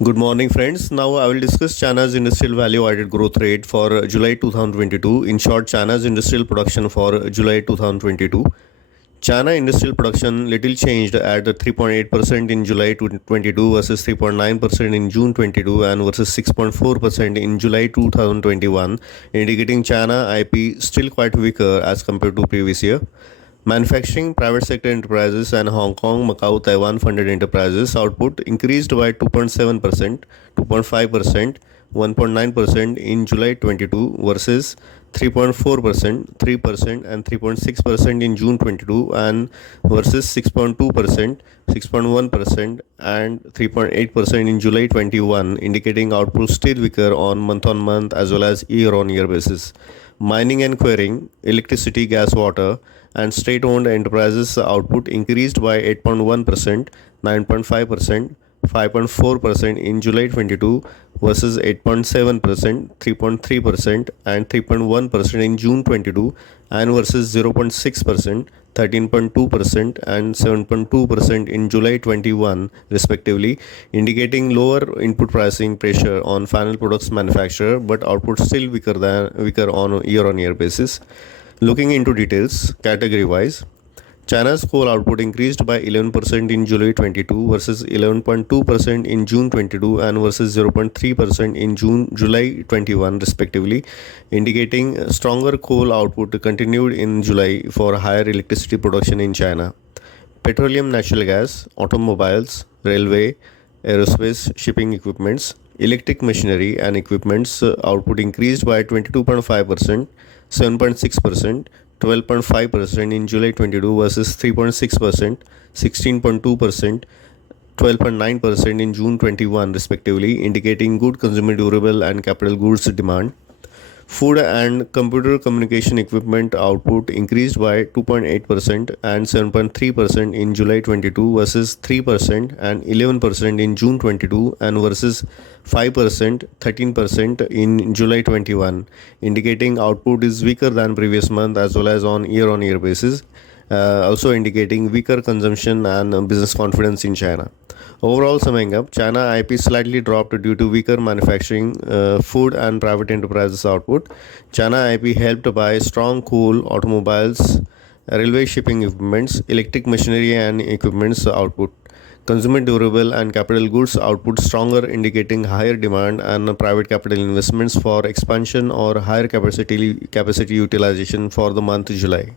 Good morning, friends. Now I will discuss China's industrial value added growth rate for July 2022. In short, China's industrial production for July 2022. China industrial production little changed at 3.8% in July 2022 versus 3.9% in June 22 and versus 6.4% in July 2021, indicating China IP still quite weaker as compared to previous year. Manufacturing, private sector enterprises and Hong Kong, Macau, Taiwan funded enterprises output increased by 2.7%, 2.5%, 1.9% in July 22 versus 3.4%, 3% and 3.6% in June 22 and versus 6.2%, 6.1% and 3.8% in July 21, indicating output still weaker on month as well as year-on-year basis. Mining and quarrying, electricity, gas, water, and state-owned enterprises output increased by 8.1%, 9.5%, 5.4% in July 22 versus 8.7%, 3.3% and 3.1% in June 22 and versus 0.6%, 13.2% and 7.2% in July 21 respectively, indicating lower input pricing pressure on final products manufacturer but output still weaker on year-on-year basis. Looking into details category wise, China's coal output increased by 11% in July 22 versus 11.2% in June 22 and versus 0.3% in July 21 respectively, indicating stronger coal output continued in July for higher electricity production in China. Petroleum, natural gas, automobiles, railway, aerospace, shipping equipments, electric machinery and equipments output increased by 22.5%, 7.6%, 12.5% in July 22 versus 3.6%, 16.2%, 12.9% in June 21 respectively, indicating good consumer durable and capital goods demand. Food and computer communication equipment output increased by 2.8% and 7.3% in July 22 versus 3% and 11% in June 22 and versus 5%, 13% in July 21, indicating output is weaker than previous month as well as on year-on-year basis, also indicating weaker consumption and business confidence in China. Overall, summing up, China IP slightly dropped due to weaker manufacturing, food and private enterprises output. China IP helped by strong coal, automobiles, railway shipping equipments, electric machinery and equipments output. Consumer durable and capital goods output stronger, indicating higher demand and private capital investments for expansion or higher capacity utilization for the month July.